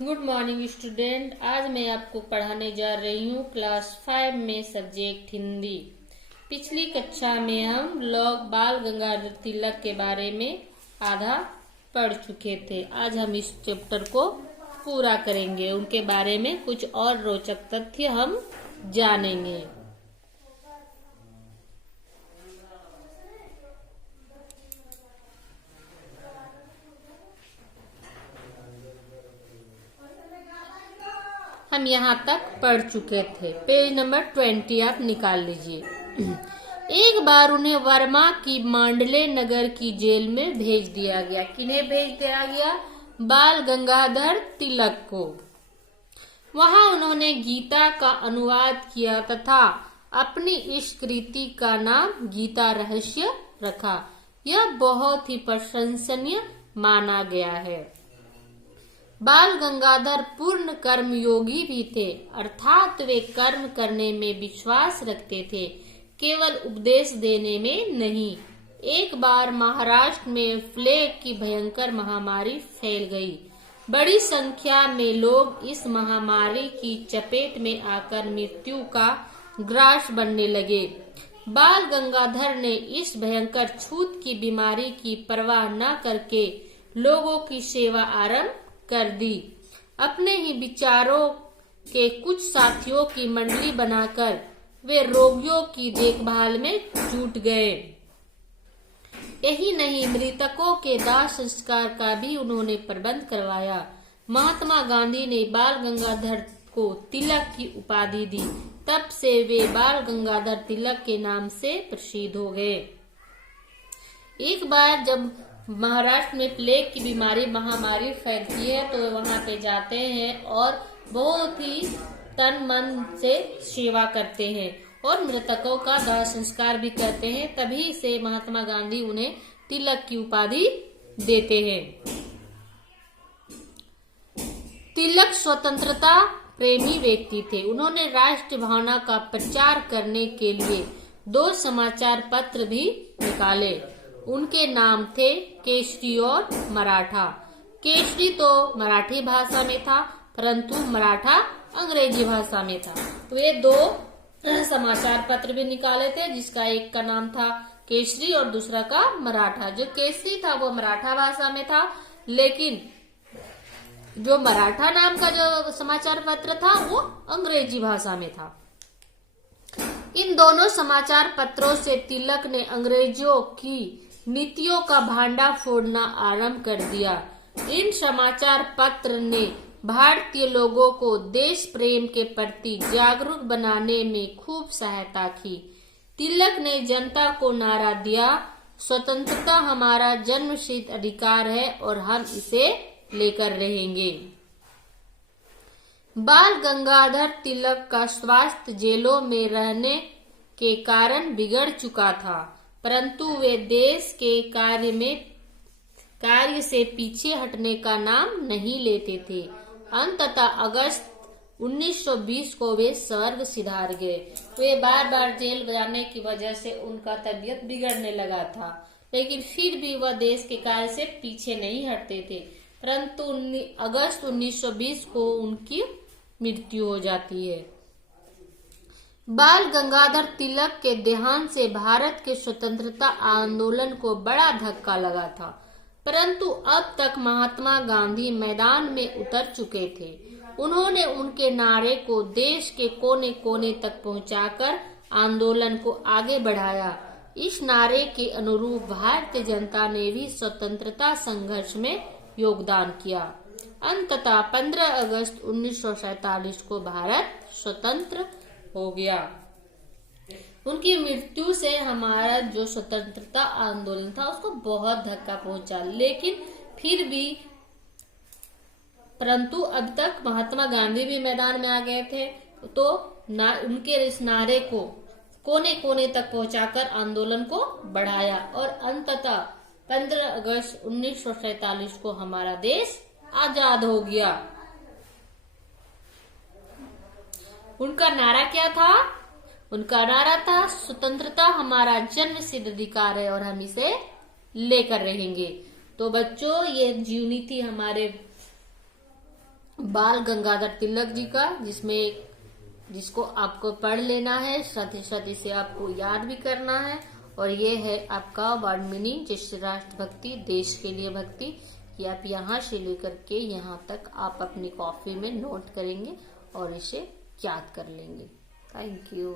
Good morning student. आज मैं आपको पढ़ाने जा रही हूँ क्लास 5 में सब्जेक्ट हिंदी। पिछली कक्षा में हम लोग बाल गंगाधर तिलक के बारे में आधा पढ़ चुके थे। आज हम इस चैप्टर को पूरा करेंगे। उनके बारे में कुछ और रोचक तथ्य हम जानेंगे। हम यहाँ तक पढ़ चुके थे। पेज नंबर 20 आप निकाल लीजिए। एक बार उन्हें वर्मा की मांडले नगर की जेल में भेज दिया गया। किन्हें भेज दिया गया? बाल गंगाधर तिलक को। वहां उन्होंने गीता का अनुवाद किया तथा अपनी इस कृति का नाम गीता रहस्य रखा। यह बहुत ही प्रशंसनीय माना गया है। बाल गंगाधर पूर्ण कर्मयोगी भी थे, अर्थात वे कर्म करने में विश्वास रखते थे, केवल उपदेश देने में नहीं। एक बार महाराष्ट्र में प्लेग की भयंकर महामारी फैल गई। बड़ी संख्या में लोग इस महामारी की चपेट में आकर मृत्यु का ग्रास बनने लगे। बाल गंगाधर ने इस भयंकर छूत की बीमारी की परवाह न करके लोगों की सेवा आरंभ कर दी। अपने ही विचारों के कुछ साथियों की मंडली बनाकर वे रोगियों की देखभाल में जुट गए। यही नहीं, मृतकों के दाह संस्कार का भी उन्होंने प्रबंध करवाया। महात्मा गांधी ने बाल गंगाधर को तिलक की उपाधि दी। तब से वे बाल गंगाधर तिलक के नाम से प्रसिद्ध हो गए। एक बार जब महाराष्ट्र में प्लेग की महामारी फैलती है तो वहां पे जाते हैं और बहुत ही तन मन से सेवा करते हैं और मृतकों का दाह संस्कार भी करते हैं। तभी से महात्मा गांधी उन्हें तिलक की उपाधि देते हैं। तिलक स्वतंत्रता प्रेमी व्यक्ति थे। उन्होंने राष्ट्र भावना का प्रचार करने के लिए 2 समाचार पत्र भी निकाले। उनके नाम थे केसरी और मराठा। केसरी तो मराठी भाषा में था, परंतु मराठा अंग्रेजी भाषा में था। तो ये 2 समाचार पत्र भी निकाले थे, जिसका एक का नाम था केसरी और दूसरा का मराठा। जो केसरी था वो मराठा भाषा में था, लेकिन जो मराठा नाम का जो समाचार पत्र था वो अंग्रेजी भाषा में था। इन दोनों समाचार पत्रों से तिलक ने अंग्रेजों की नीतियों का भांडा फोड़ना आरंभ कर दिया। इन समाचार पत्र ने भारतीय लोगों को देश प्रेम के प्रति जागरूक बनाने में खूब सहायता की। तिलक ने जनता को नारा दिया, स्वतंत्रता हमारा जन्मसिद्ध अधिकार है और हम इसे लेकर रहेंगे। बाल गंगाधर तिलक का स्वास्थ्य जेलों में रहने के कारण बिगड़ चुका था, परंतु वे देश के कार्य से पीछे हटने का नाम नहीं लेते थे। अंततः अगस्त 1920 को वे स्वर्ग सिधार गए। वे बार बार जेल जाने की वजह से उनका तबीयत बिगड़ने लगा था, लेकिन फिर भी वह देश के कार्य से पीछे नहीं हटते थे। परंतु अगस्त 1920 को उनकी मृत्यु हो जाती है। बाल गंगाधर तिलक के देहांत से भारत के स्वतंत्रता आंदोलन को बड़ा धक्का लगा था, परंतु अब तक महात्मा गांधी मैदान में उतर चुके थे। उन्होंने उनके नारे को देश के कोने कोने तक पहुंचाकर आंदोलन को आगे बढ़ाया। इस नारे के अनुरूप भारतीय जनता ने भी स्वतंत्रता संघर्ष में योगदान किया। अंततः 15 अगस्त 1947 को भारत स्वतंत्र हो गया। उनकी मृत्यु से हमारा जो स्वतंत्रता आंदोलन था उसको बहुत धक्का पहुंचा, लेकिन फिर भी परंतु अब तक महात्मा गांधी भी मैदान में आ गए थे, तो उनके इस नारे को कोने कोने तक पहुंचाकर आंदोलन को बढ़ाया और अंततः 15 अगस्त 1947 को हमारा देश आजाद हो गया। उनका नारा क्या था? उनका नारा था, स्वतंत्रता हमारा जन्मसिद्ध अधिकार है और हम इसे लेकर रहेंगे। तो बच्चों, ये जीवनी थी हमारे बाल गंगाधर तिलक जी का, जिसको आपको पढ़ लेना है, साथ ही साथ इसे आपको याद भी करना है। और ये है आपका वर्ड मीनिंग, जैसे राष्ट्र भक्ति, देश के लिए भक्ति, कि आप यहाँ से लेकर के यहाँ तक आप अपनी कॉपी में नोट करेंगे और इसे याद कर लेंगे। Thank you.